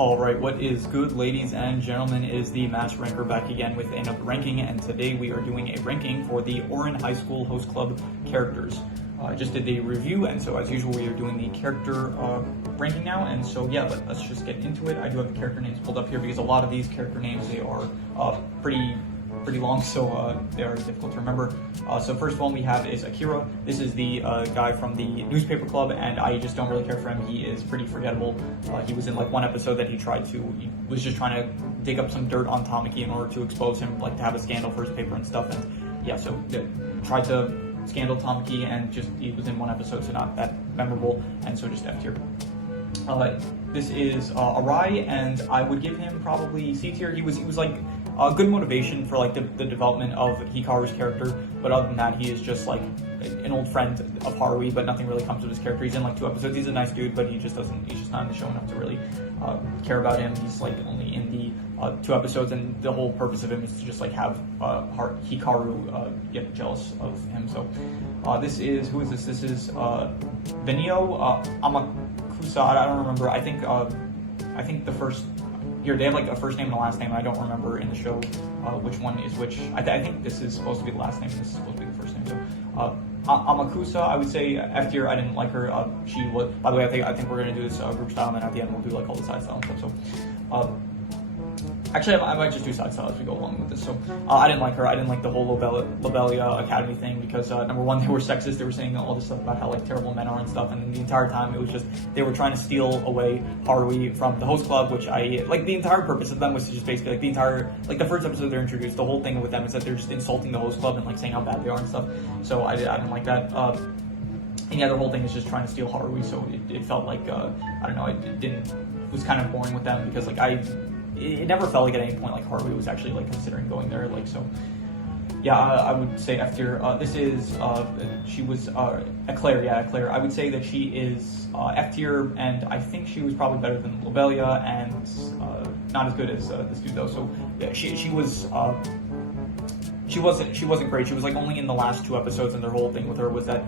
Alright, what is good, ladies and gentlemen? Is the Master Ranker back again with another ranking, and today we are doing a ranking for the Ouran High School Host Club characters. I just did the review, and so as usual we are doing the character ranking now, and so yeah, let's just get into it. I do have the character names pulled up here because a lot of these character names, they are pretty long, so they are difficult to remember. So first one we have is Akira. This is the guy from the newspaper club, and I just don't really care for him. He is pretty forgettable. He was in like one episode that he was just trying to dig up some dirt on Tamaki in order to expose him, like to have a scandal for his paper and stuff, and yeah, so tried to scandal Tamaki, and just he was in one episode, so not that memorable, and so just F tier. This is Arai, and I would give him probably C tier. He was like a good motivation for like the development of Hikaru's character, but other than that, he is just like an old friend of Haruhi, but nothing really comes of his character. He's in like 2 episodes. He's a nice dude, but he's just not in the show enough to really care about him. He's like only in the 2 episodes, and the whole purpose of him is to just like have Hikaru get jealous of him. So this is, who is this? This is Benio Amakusa. I don't remember. I think the first. Here, they have like a first name and a last name. I don't remember in the show which one is which. I think this is supposed to be the last name, and this is supposed to be the first name. So, Amakusa, I would say F tier. I didn't like her. She was. By the way, I think we're gonna do this group style, and then at the end we'll do like all the side style and stuff. So, actually, I might just do side style as we go along with this. So, I didn't like her. I didn't like the whole Lobelia Academy thing because number one, they were sexist. They were saying all this stuff about how like terrible men are and stuff, and then the entire time it was just they were trying to steal away Haruhi from the host club, which I like. The entire purpose of them was to just basically like the first episode they're introduced. The whole thing with them is that they're just insulting the host club and like saying how bad they are and stuff. So I didn't like that. And yeah, the whole thing is just trying to steal Haruhi. So it felt like I don't know. It was kind of boring with them because like it never felt like at any point like Haruhi was actually like considering going there, like, so yeah, I would say F tier. This is she was Eclair. Yeah, Eclair. I would say that she is F tier, and I think she was probably better than Lobelia, and not as good as this dude though. So yeah, she wasn't great. She was like only in the last 2 episodes, and their whole thing with her was that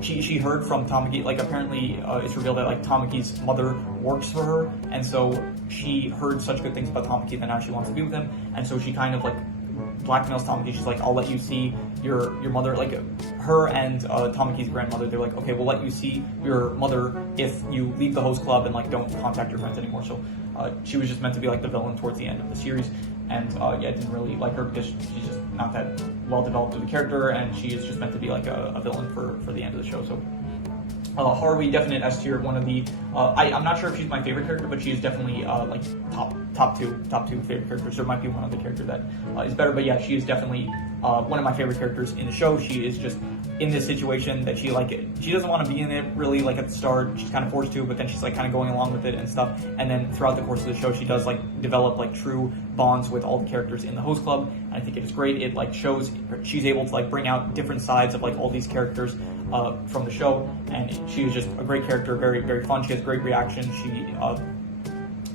she heard from Tamaki, like apparently it's revealed that like Tamaki's mother works for her, and so she heard such good things about Tamaki that now she wants to be with him, and so she kind of like blackmails Tamaki. She's like, I'll let you see your mother, like her and Tamaki's grandmother, they're like, okay, we'll let you see your mother if you leave the host club and like don't contact your friends anymore. So she was just meant to be like the villain towards the end of the series, and yeah, I didn't really like her because she's just not that well developed of a character, and she is just meant to be like a villain for the end of the show. So Haruhi, definite S tier. One of the I'm not sure if she's my favorite character, but she is definitely like top two favorite characters. There might be one other character that is better, but yeah, she is definitely one of my favorite characters in the show. She is just in this situation that she doesn't want to be in it really, like at the start she's kind of forced to, but then she's like kind of going along with it and stuff, and then throughout the course of the show she does like develop like true bonds with all the characters in the host club, and I think it is great. It like shows she's able to like bring out different sides of like all these characters from the show, and she is just a great character, very, very fun. She has great reaction. She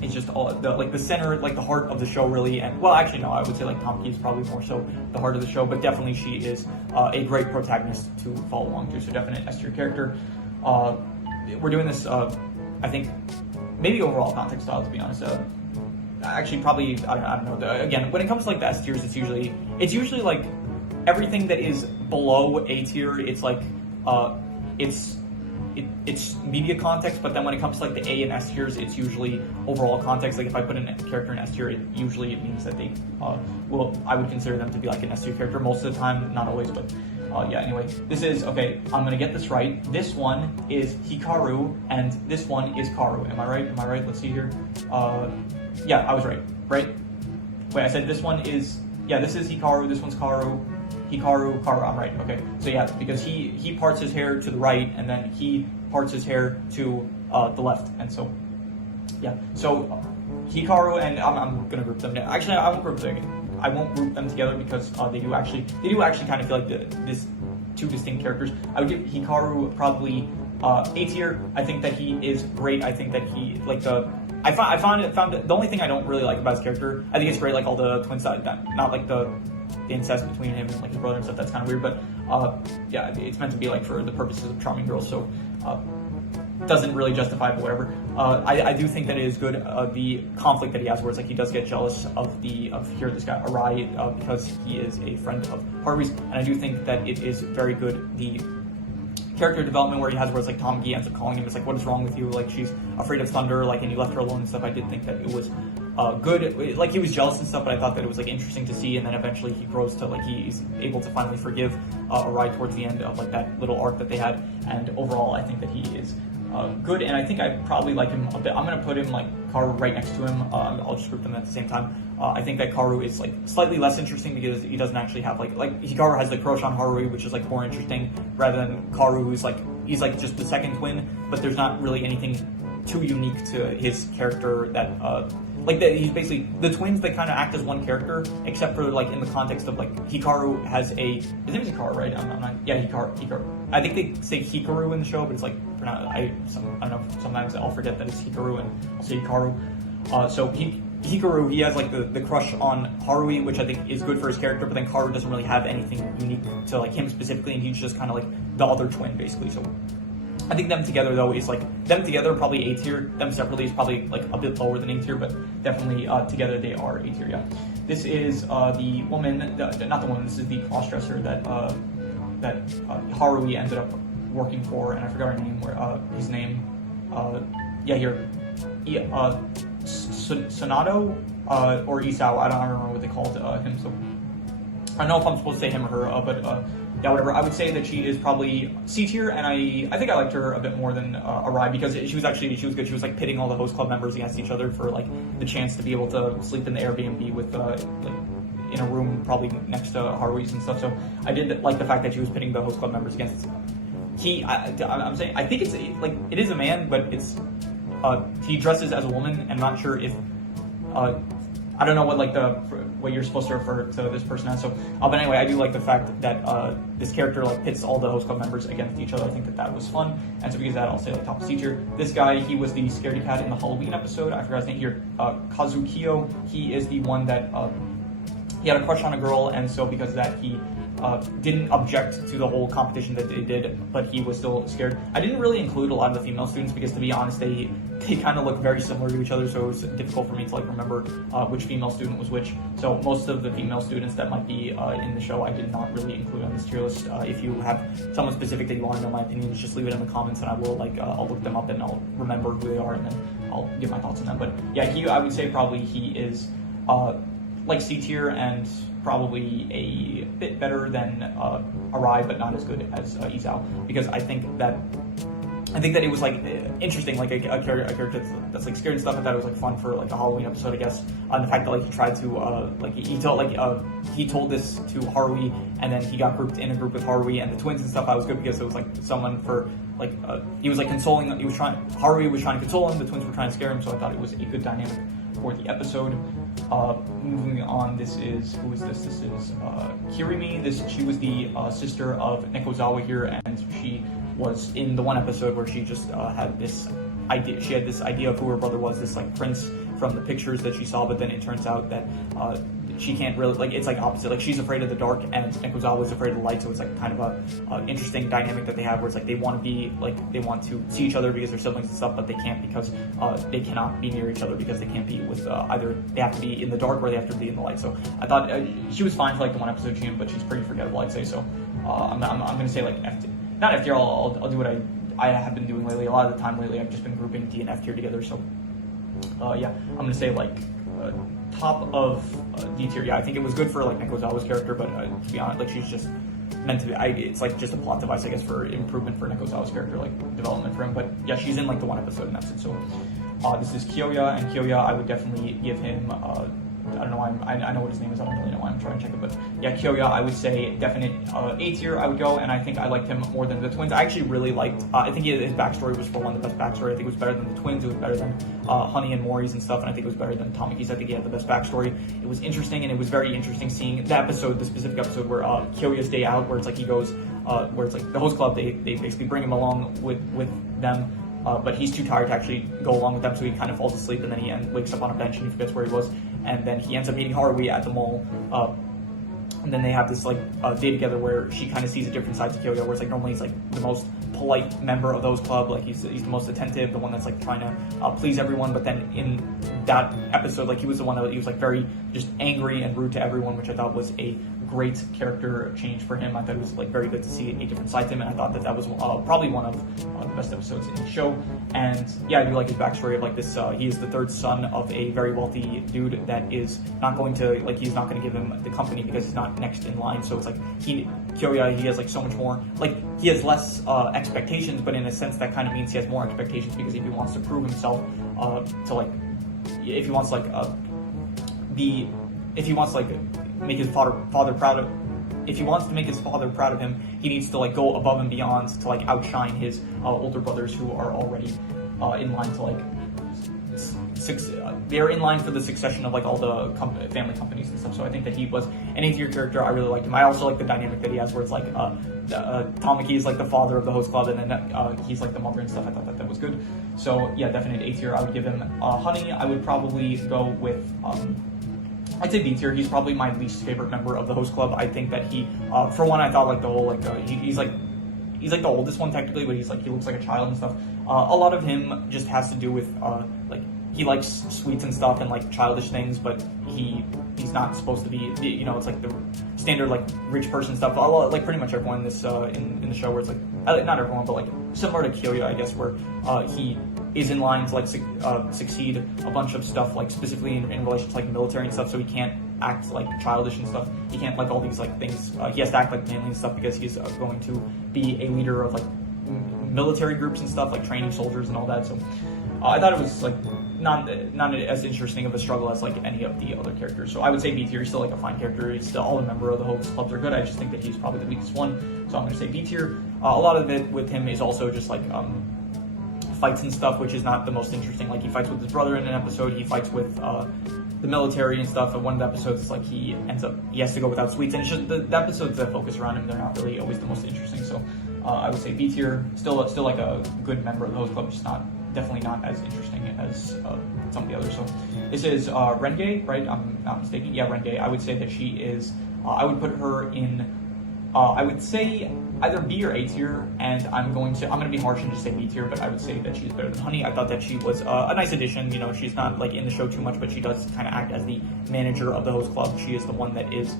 is just all the center, like the heart of the show, really. And well, actually, no, I would say like Tamaki is probably more so the heart of the show, but definitely she is a great protagonist to follow along to. So definite S tier character. We're doing this, I think, maybe overall context style, to be honest. Actually, probably I don't know. Again, when it comes to like the S tiers, it's usually like everything that is below A tier. It's like it's media context, but then when it comes to like the A and S tiers, it's usually overall context. Like if I put a character in S tier, it means that they I would consider them to be like an S tier character most of the time, not always, but yeah, anyway, this is, okay, I'm gonna get this right. This one is Hikaru, and this one is Karu. Am I right? Let's see here. Yeah, I was right? Wait, I said this one is, yeah, this is Hikaru, this one's Karu. Hikaru, I'm right, okay. So yeah, because he parts his hair to the right, and then he parts his hair to the left, and so, yeah. So, Hikaru, and I'm gonna group them. Actually, I won't group them together because they do actually kind of feel like this 2 distinct characters. I would give Hikaru probably A tier. I think that he is great. I think that he, like I found the only thing I don't really like about his character, I think it's great, like all the twin side, not like the incest between him and like his brother and stuff. That's kind of weird, but yeah, it's meant to be like for the purposes of charming girls. So doesn't really justify it, but whatever. I do think that it is good, the conflict that he has, where it's like he does get jealous of this guy Arai, because he is a friend of Harui's, and I do think that it is very good, the character development where he has, where it's like Tamaki ends up calling him, it's like, what is wrong with you, like she's afraid of thunder, like, and you left her alone and stuff. I did think that it was good, like he was jealous and stuff, but I thought that it was like interesting to see, and then eventually he grows to like he's able to finally forgive Arai towards the end of like that little arc that they had, and overall I think that he is good, and I think I probably like him a bit. I'm gonna put him like Karu right next to him. I'll just group them at the same time. I think that Karu is like slightly less interesting because he doesn't actually have like Hikaru has the crush on Harui, which is like more interesting, rather than Karu, who's like he's like just the second twin, but there's not really anything too unique to his character that like that he's basically the twins that kind of act as one character, except for like in the context of like Hikaru has his name is Hikaru, right? I'm not, yeah, Hikaru. I think they say Hikaru in the show, but it's like I don't know, sometimes I'll forget that it's Hikaru and I'll say Hikaru. So Hikaru, he has like the crush on Harui, which I think is good for his character, but then Karu doesn't really have anything unique to like him specifically, and he's just kind of like the other twin basically. So I think them together though is like them together probably A tier. Them separately is probably like a bit lower than A tier, but definitely together they are A tier. Yeah. This is the woman, not the woman. This is the crossdresser that Harui ended up working for, and I forgot her name. His name? Sonato or Isao. I don't remember what they called him. So I don't know if I'm supposed to say him or her, but yeah, whatever. I would say that she is probably C tier, and I think I liked her a bit more than Arai, because she was good. She was like pitting all the host club members against each other for like the chance to be able to sleep in the Airbnb with like in a room probably next to Harui's and stuff. So I did like the fact that she was pitting the host club members against I'm saying I think it's like it is a man, but it's he dresses as a woman, and I'm not sure if I don't know what you're supposed to refer to this person as. So, but anyway, I do like the fact that this character like pits all the host club members against each other. I think that was fun, and so because of that, I'll say like top C tier. This guy, he was the scaredy cat in the Halloween episode. I forgot his name here. Kazukiyo. He is the one that he had a crush on a girl, and so because of that, he didn't object to the whole competition that they did, but he was still scared. I didn't really include a lot of the female students because, to be honest, they kind of look very similar to each other, so it was difficult for me to like remember which female student was which. So most of the female students that might be in the show, I did not really include on this tier list. If you have someone specific that you want to know my opinions, just leave it in the comments, and I will I'll look them up and I'll remember who they are, and then I'll give my thoughts on them. But yeah, I would say probably he is like C tier, and probably a bit better than Arai, but not as good as Isao, because I think that it was like interesting, like a character that's like scared and stuff. I thought it was like fun for like a Halloween episode, I guess. The fact that like he tried to he told this to Harui, and then he got grouped in a group with Harui and the twins and stuff. I was good because it was like someone for like he was like consoling. Harui was trying to console him. The twins were trying to scare him. So I thought it was a good dynamic for the episode. Moving on, who is this? This is Kirimi. She was the sister of Nekozawa here, and she was in the one episode where she just had this idea. She had this idea of who her brother was, this like prince from the pictures that she saw, but then it turns out that she can't really, like, it's like opposite. Like, she's afraid of the dark and Nekozawa is afraid of the light, so it's like kind of a interesting dynamic that they have, where it's like they want to see each other because they're siblings and stuff, but they can't because they cannot be near each other because they can't be with either they have to be in the dark or they have to be in the light. So I thought she was fine for like the one episode she in, but she's pretty forgettable, I'd say. So I'm gonna say like not F tier. I'll do what I have been doing lately. A lot of the time lately, I've just been grouping D and F tier together. So yeah, I'm gonna say like top of D tier. Yeah, I think it was good for like Nekozawa's character, but to be honest, like she's just meant to be. It's like just a plot device, I guess, for improvement for Nekozawa's character, like development for him. But yeah, she's in like the one episode, and that's it. So this is Kyoya, and Kyoya, I would definitely give him. I don't know why I know what his name is. I don't really know why I'm trying to check it, but yeah, Kyoya, I would say definite A tier. I would go, and I think I liked him more than the twins. I actually really liked. I think his backstory was for one of the best backstory. I think it was better than the twins. It was better than Honey and Mori's and stuff, and I think it was better than Tamaki's. I think he had the best backstory. It was interesting, and it was very interesting seeing the episode, the specific episode where Kyoya's day out, where it's like he goes, where it's like the host club. They basically bring him along with them. But he's too tired to actually go along with them, so he kind of falls asleep, and then he wakes up on a bench and he forgets where he was, and then he ends up meeting Harui at the mall. And then they have this like day together where she kind of sees a different side to Kyoya, where it's like normally he's like the most polite member of the host club, like he's the most attentive, the one that's like trying to please everyone. But then in that episode, like he was the one that he was like very just angry and rude to everyone, which I thought was a great character change for him. I thought it was like very good to see a different side to him, and I thought that was probably one of the best episodes in the show. And yeah, I do like his backstory of like this. He is the third son of a very wealthy dude that is not going to like he's not going to give him the company because he's not next in line. So it's like Kyoya, he has like so much more, like he has less expectations, but in a sense that kind of means he has more expectations, because if he wants to prove himself to like, if he wants to like make his father proud of, if he wants to make his father proud of him, he needs to like go above and beyond to like outshine his older brothers who are already in line to like they're in line for the succession of like all the family companies and stuff. So I think that he was an A-tier character. I really liked him. I also like the dynamic that he has, where it's like Tamaki is like the father of the host club, and then he's like the mother and stuff. I thought that was good. So yeah, definitely A-tier. I would give him Honey. I would probably go with I'd say B tier. He's probably my least favorite member of the host club. I think that he, for one, I thought like the whole like he's like the oldest one technically, but he looks like a child and stuff. A lot of him just has to do with like he likes sweets and stuff and like childish things, but he's not supposed to be. You know, it's like the standard like rich person stuff. Like pretty much everyone in this in the show, where it's like not everyone, but like similar to Kyoya, I guess, where he is in line to like succeed a bunch of stuff, like specifically in relation to like military and stuff, so he can't act like childish and stuff. He can't like all these like things. He has to act like manly and stuff because he's going to be a leader of like military groups and stuff, like training soldiers and all that. So I thought it was like not as interesting of a struggle as like any of the other characters. So I would say B tier. He's still like a fine character. He's still all a member of the host clubs are good. I just think that he's probably the weakest one. So I'm going to say B tier. A lot of it with him is also just like fights and stuff, which is not the most interesting. Like he fights with his brother in an episode. He fights with the military and stuff. And one of the episodes is like he has to go without sweets, and it's just the episodes that focus around him, they're not really always the most interesting. So I would say B tier. Still like a good member of the host club, just definitely not as interesting as some of the others. So this is Renge, right? I'm not mistaken. Yeah, Renge. I would say that she is. I would put her in. I would say either B or A tier, and I'm going to be harsh and just say B tier, but I would say that she's better than Honey. I thought that she was a nice addition. You know, she's not like in the show too much, but she does kind of act as the manager of the host club. She is the one that is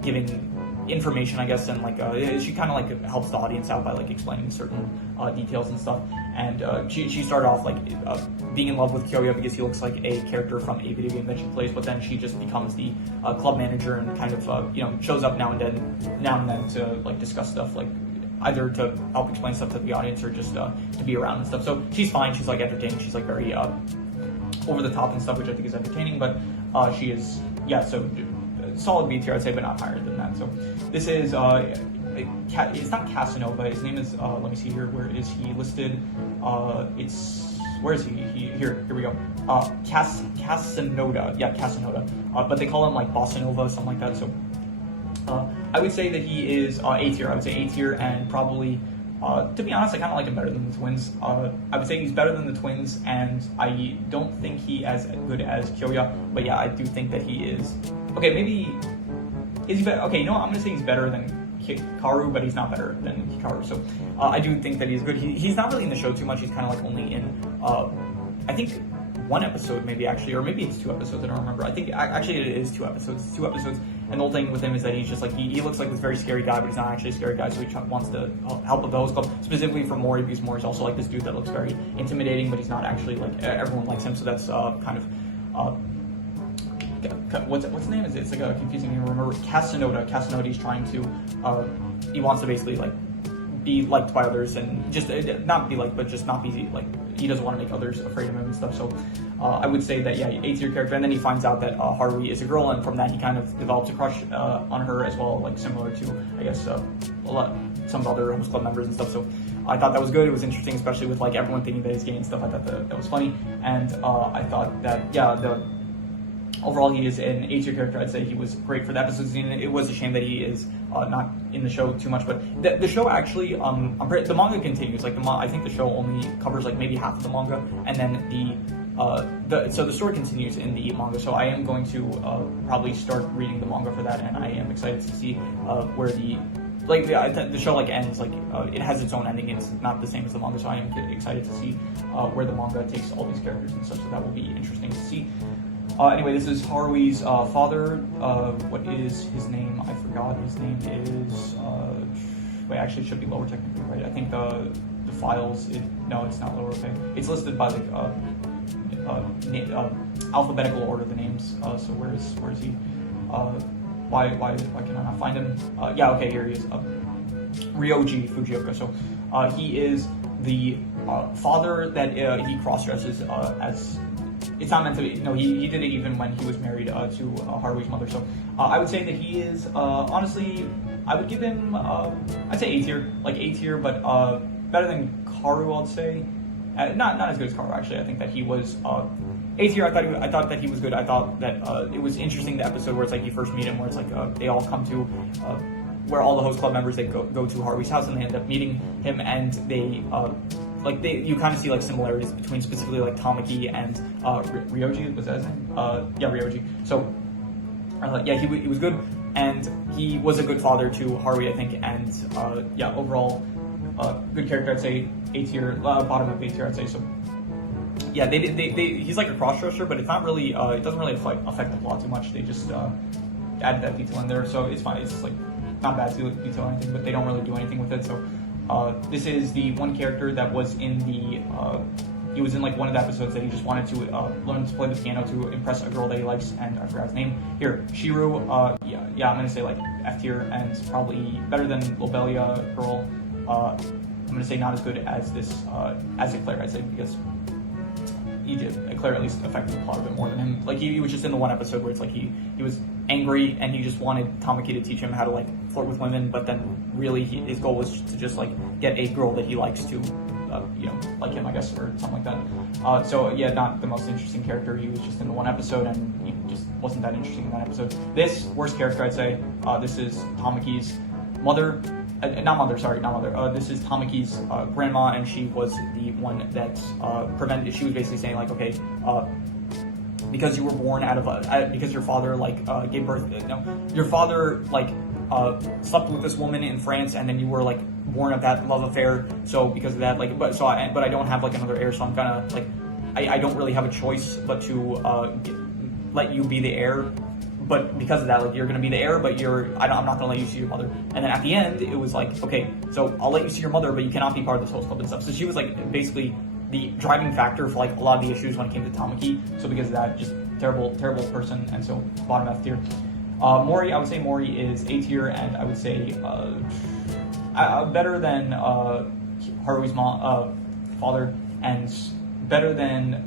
giving information, I guess, and like she kind of like helps the audience out by like explaining certain details and stuff. And she started off like being in love with Kyoya because he looks like a character from a video game that she plays, but then she just becomes the club manager and kind of shows up now and then to like discuss stuff, like either to help explain stuff to the audience or just to be around and stuff. So she's fine. She's like entertaining. She's like very over the top and stuff, which I think is entertaining. But she is so solid B tier, I'd say, but not higher than that. So this is it's not Casanova. His name is let me see here. Where is he listed? Where is he? Here we go. Casanova. Yeah, Casanova. But they call him like Bossa Nova, something like that. So I would say that he is A tier. I would say A tier, and probably to be honest, I kind of like him better than the twins. I would say he's better than the twins, and I don't think he as good as Kyoya. But yeah, I do think that he is. Okay, maybe is he better? Okay, you know what? I'm gonna say he's better than Hikaru, but he's not better than Hikaru. So I do think that he's good. He's not really in the show too much. He's kind of like only in I think one episode maybe actually, or maybe it's 2 episodes. I don't remember. I think actually it is 2 episodes. It's 2 episodes, and the whole thing with him is that he's just like he looks like this very scary guy, but he's not actually a scary guy. So he wants to help with the host club, specifically for Mori, because Mori's also like this dude that looks very intimidating, but he's not actually like everyone likes him. So that's kind of. What's his name? It's like a confusing name. Remember Casanova. Casanova is trying to he wants to basically like be liked by others and just not be liked, but just not be like he doesn't want to make others afraid of him and stuff. So I would say that A tier character, and then he finds out that Haruhi is a girl, and from that he kind of develops a crush on her as well, like similar to I guess some other host club members and stuff. So I thought that was good. It was interesting, especially with like everyone thinking that he's gay and stuff. I thought that was funny, and I thought that overall, he is an A tier character. I'd say he was great for the episodes. It was a shame that he is not in the show too much, but the show actually, the manga continues. Like I think the show only covers like maybe half of the manga, and then so the story continues in the manga. So I am going to probably start reading the manga for that, and I am excited to see where the show ends. It has its own ending. It's not the same as the manga, so I am excited to see where the manga takes all these characters and stuff. So that will be interesting to see. Anyway, this is Harui's father. What is his name? I forgot. His name is. Wait, actually, it should be lower technically, right? I think the files. No, it's not lower. Okay, it's listed by alphabetical order. The names. So where is he? Why can I not find him? Yeah, okay, here he is. Ryoji Fujioka. So he is the father that he cross-dresses as. It's not meant to be. No, he did it even when he was married to Harui's mother. So I would say that he is honestly. I would give him. I'd say A tier, A tier, but better than Karu. I'd say. Not as good as Karu actually. I think that he was. A tier. I thought that he was good. I thought that it was interesting, the episode where it's you first meet him, where it's they all come to where all the host club members, they go to Harui's house, and they end up meeting him, and they you kind of see similarities between specifically Tamaki and Ryoji. Was that his name? Yeah, Ryoji. So yeah, he was good, and he was a good father to Harui, I think, and yeah, overall good character. I'd say A tier, bottom of A tier, I'd say. So yeah, he's like a cross-dresser, but it's not really, it doesn't really affect the plot too much. They just added that detail in there, so it's fine. It's not bad detail or anything, but they don't really do anything with it. So this is the one character that was in the, he was in one of the episodes that he just wanted to learn to play the piano to impress a girl that he likes, and I forgot his name. Here, Shiru, yeah, I'm gonna say F tier, and probably better than Lobelia girl. I'm gonna say not as good as this, as Eclair, I'd say, because Eclair at least affected the plot a bit more than him. He was just in the one episode where it's he was angry and he just wanted Tamaki to teach him how to flirt with women, but then really his goal was to just get a girl that he likes to like him, I guess, or something like that. So yeah, not the most interesting character. He was just in the one episode and he just wasn't that interesting in that episode. This worst character, I'd say, this is Tamaki's mother. Not mother. This is Tamaki's grandma, and she was the one that prevented. She was basically saying okay, because you were born out of because your father gave birth. No, your father slept with this woman in France, and then you were born of that love affair. So because of that, but I don't have another heir, so I'm gonna I don't really have a choice but to let you be the heir. But because of that, you're going to be the heir, but I'm not going to let you see your mother. And then at the end, it was okay, so I'll let you see your mother, but you cannot be part of this host club and stuff. So she was basically the driving factor for a lot of the issues when it came to Tamaki. So because of that, just terrible person, and so bottom F tier. Mori, I would say Mori is A tier, and I would say better than Harui's father, and better than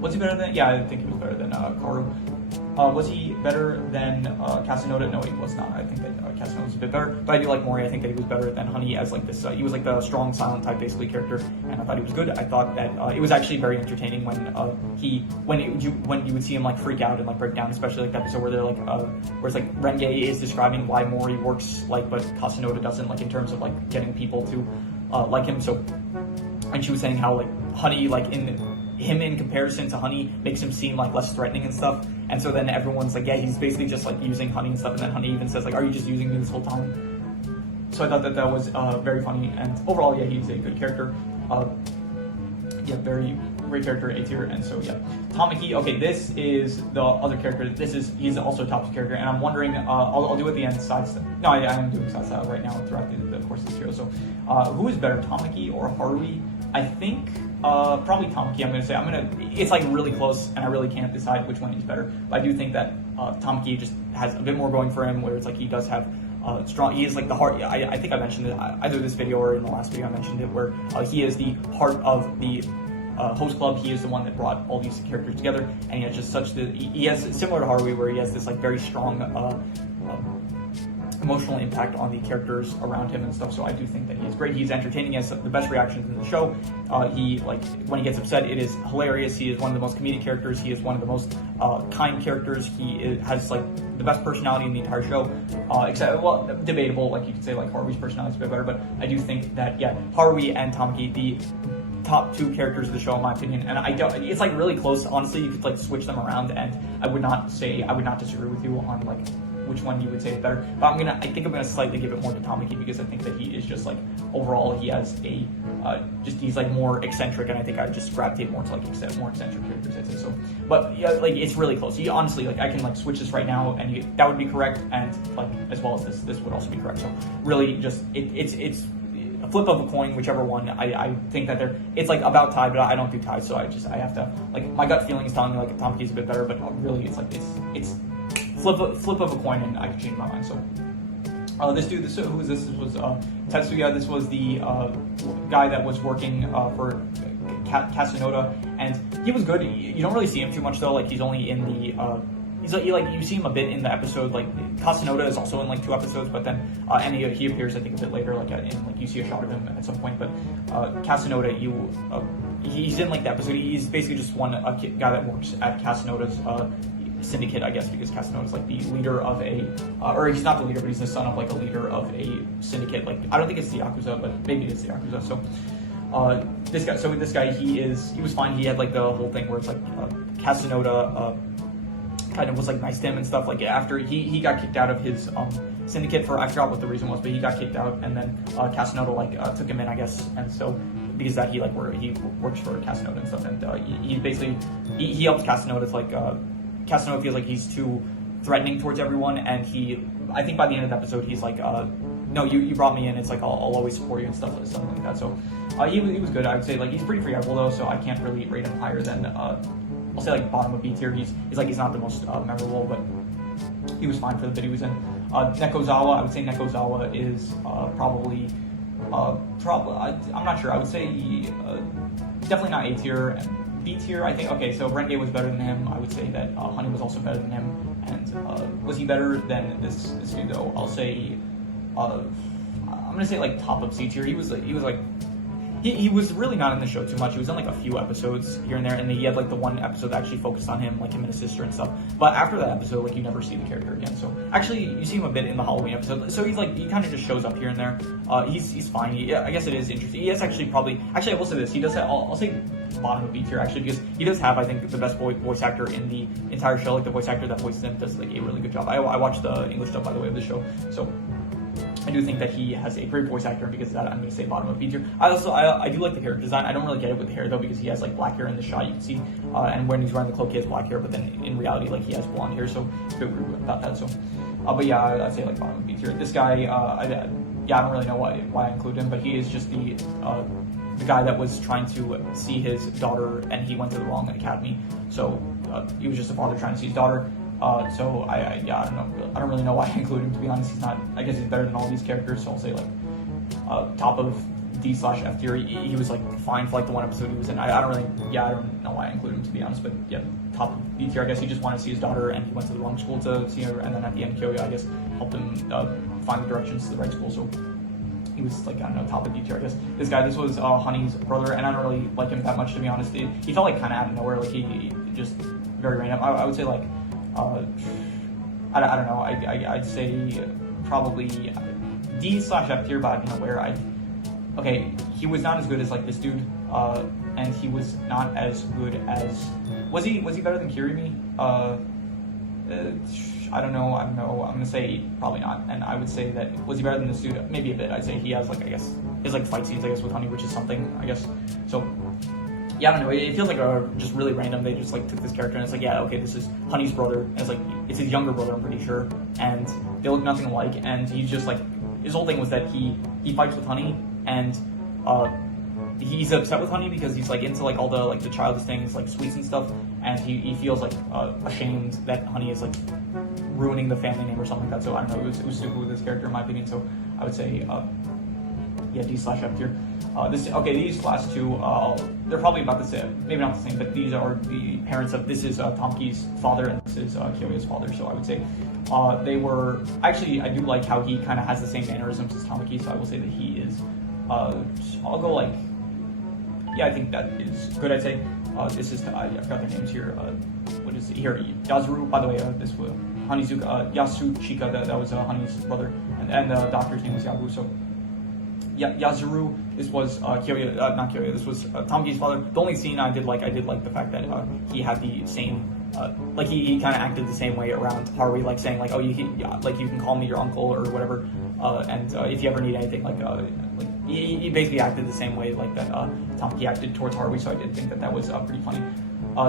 was he better than? Yeah, I think he was better than Karu. Was he better than Casanova? No, he was not. I think that Casanova was a bit better, but I do like Mori. I think that he was better than Honey as this. He was the strong, silent type, basically, character, and I thought he was good. I thought that it was actually very entertaining when you would see him freak out and break down, especially the episode where they're where it's Renge is describing why Mori works but Casanova doesn't, in terms of getting people to like him. So, and she was saying how Honey in comparison to Honey makes him seem less threatening and stuff, and so then everyone's yeah, he's basically just using Honey and stuff, and then Honey even says are you just using me this whole time? So I thought that was very funny, and overall, yeah, he's a good character. Yeah, very great character, A tier, and so yeah. Tamaki, okay, this is the other character. He's also a top character, and I'm wondering, I'll do at the end side step. No, I am doing side step right now throughout the course of this video. So, who is better, Tamaki or Harui? I think probably Tamaki. It's really close, and I really can't decide which one is better. But I do think that Tamaki just has a bit more going for him, where it's he does have strong. He is the heart. I think I mentioned it either this video or in the last video I mentioned it, where he is the heart of the host club. He is the one that brought all these characters together, and he has just he has, similar to Harui, where he has this very strong emotional impact on the characters around him and stuff. So I do think that he's great. He's entertaining. He has the best reactions in the show. He when he gets upset, it is hilarious. He is one of the most comedic characters. He is one of the most kind characters. He has the best personality in the entire show. Except, well, debatable. You could say Harui's personality is a bit better, but I do think that yeah, Harui and Tamaki, top 2 characters of the show in my opinion, and I don't. It's like really close. Honestly, you could like switch them around, and I would not disagree with you on like which one you would say is better. But I think I'm gonna slightly give it more to Tamaki because I think that he is just like overall he has a he's like more eccentric, and I think I just gravitate more to like more eccentric characters. I'd say so. But yeah, like it's really close. You honestly like I can like switch this right now, and that would be correct, and like as well as this would also be correct. So really, just it's a flip of a coin, whichever one. I think that it's like about tied, but I don't do ties, so I have to like my gut feeling is telling me like Tamaki's a bit better, but really it's like it's flip of a coin, and I can change my mind. So this dude, who is this? This was Tetsuya. This was the guy that was working for Kasanoda, and he was good. You don't really see him too much though. Like he's only in the he's like you see him a bit in the episode. Like Kasanoda is also in like 2 episodes, but then and he appears I think a bit later. Like you see a shot of him at some point. But Kasanoda, he's in like the episode. He's basically just one guy that works at Kasanoda's syndicate, I guess, because Casanova is like the leader of or he's not the leader, but he's the son of like a leader of a syndicate. Like I don't think it's the Yakuza, but maybe it's the Yakuza. So this guy, he was fine. He had like the whole thing where it's like Casanova kind of was like nice to him and stuff. Like after he got kicked out of his syndicate for I forgot what the reason was, but he got kicked out, and then Casanova like took him in, I guess, and so. Because that he works for Casanova and stuff, and he basically he helps Casanova to like Casanova feels like he's too threatening towards everyone, and I think by the end of the episode he's like no, you brought me in, it's like I'll always support you and something like that. So he was good. I would say like he's pretty forgettable though, so I can't really rate him higher than I'll say like bottom of B tier. He's not the most memorable, but he was fine for the bit he was in. Nekozawa, I would say Nekozawa is probably I'm not sure. I would say definitely not A tier. And B tier, I think. Okay, so Renge was better than him. I would say that Honey was also better than him. And was he better than this dude though? I'll say I'm gonna say like top of C tier. He was really not in the show too much. He was in like a few episodes here and there, and then he had like the one episode that actually focused on him, like him and his sister and stuff. But after that episode, like you never see the character again. So actually, you see him a bit in the Halloween episode. So he kind of just shows up here and there. He's fine. I guess it is interesting. He is actually I will say this. He does have. I'll say bottom of B tier actually, because he does have I think the best voice actor in the entire show. Like the voice actor that voices him does like a really good job. I watched the English dub by the way of the show, so. I do think that he has a great voice actor, and because of that, I'm going to say bottom of B tier. I do like the character design. I don't really get it with the hair though, because he has like black hair in the shot you can see, and when he's wearing the cloak, he has black hair, but then in reality, like he has blonde hair, so it's a bit weird about that. So, but yeah, I'd say like bottom of B tier. This guy, I don't really know why I include him, but he is just the guy that was trying to see his daughter, and he went to the wrong academy. So he was just a father trying to see his daughter. So I don't know. I don't really know why I include him, to be honest. He's not. I guess he's better than all these characters. So I'll say like top of D/F tier. He was like fine for like the one episode he was in. I don't know why I include him, to be honest. But yeah, top of D tier. I guess he just wanted to see his daughter, and he went to the wrong school to see her. And then at the end, Kyoya, I guess, helped him find the directions to the right school. So he was like, I don't know, top of D tier, I guess. This guy, this was Honey's brother, and I don't really like him that much, to be honest. He felt like kind of out of nowhere. Like he just very random. I would say like. I don't know. I'd say probably D/F tier, but I don't know where. Okay, he was not as good as like this dude, and he was not as good as. Was he better than Kirimi? I don't know. I'm gonna say probably not, and I would say that was he better than this dude? Maybe a bit. I'd say he has like his like fight scenes with Honey, which is something, I guess. So. Yeah, I don't know. It feels like just really random. They just like took this character and it's like, yeah, okay, this is Honey's brother. And it's like it's his younger brother, I'm pretty sure, and they look nothing alike. And he's just like his whole thing was that he fights with Honey, and he's upset with Honey because he's like into like all the childish things like sweets and stuff, and he feels like ashamed that Honey is like ruining the family name or something like that. So I don't know. It was stupid with this character in my opinion. So I would say yeah, D/F tier. These last two, they're probably about the same, maybe not the same, but these are the parents of, this is Tomki's father, and this is Kyoya's father, so I would say they were, actually, I do like how he kind of has the same mannerisms as Tomki, so I will say that he is, I'll go like, yeah, I think that is good, I'd say. This is, I forgot their names here, what is it here, Yazuru, by the way, this was Hanizuka, Yasuchika, that was Honey's brother, and the doctor's name was Yabu, so. Yeah, Yazuru this was Kyoya, not Kyoya. This was Tamki's father. The only scene I did like the fact that he had the same. Like he kind of acted the same way around Haruhi, like saying like, oh, you can call me your uncle or whatever, and if you ever need anything, like he basically acted the same way like that Tamaki acted towards Haruhi. So I did think that was pretty funny.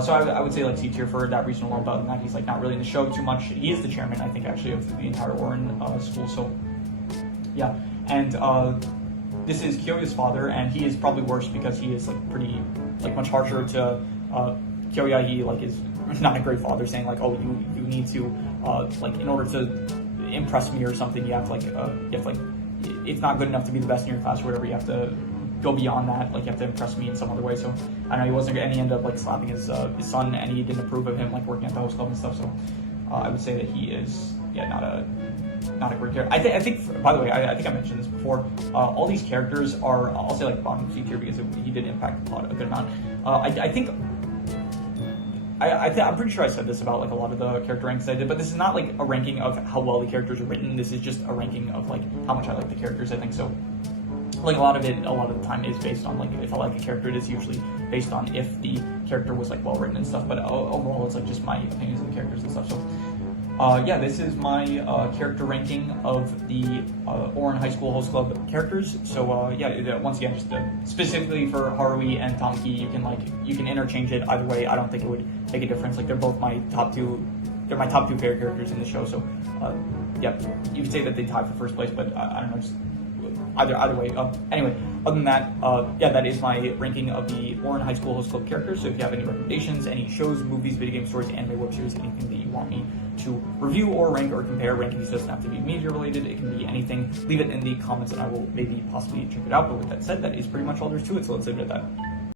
So I would say like C tier for that reason alone. But other than that, he's like not really in the show too much. He is the chairman, I think, actually of the entire Ouran school. So yeah, and this is Kyoya's father, and he is probably worse because he is like pretty much harsher to Kyoya. He like is not a great father, saying like, oh, you need to like in order to impress me or something, you have to like it's not good enough to be the best in your class or whatever. You have to go beyond that. Like you have to impress me in some other way. So I don't know, he wasn't, and he ended up like slapping his son, and he didn't approve of him like working at the host club and stuff. So I would say that he is not a great character. I think by the way, I think I mentioned this before. All these characters are, I'll say like bottom C tier because he did impact the plot a good amount. I'm pretty sure I said this about like a lot of the character rankings I did, but this is not like a ranking of how well the characters are written. This is just a ranking of like how much I like the characters. I think so. Like a lot of the time is based on like if I like a character, it is usually based on if the character was like well written and stuff. But overall, it's like just my opinions of the characters and stuff. So yeah, this is my character ranking of the Ouran High School Host Club characters. So yeah, once again, just specifically for Haruhi and Tamaki, you can interchange it either way. I don't think it would make a difference. Like they're both my top two. They're my top two favorite characters in the show. So yeah, you could say that they tie for first place, but I don't know. Just either way. Anyway, other than that, yeah, that is my ranking of the Ouran High School Host Club characters. So if you have any recommendations, any shows, movies, video game stories, anime, web series, anything that you want me to review or rank or compare, rankings doesn't have to be media related. It can be anything. Leave it in the comments and I will maybe possibly check it out. But with that said, that is pretty much all there is to it. So let's leave it at that.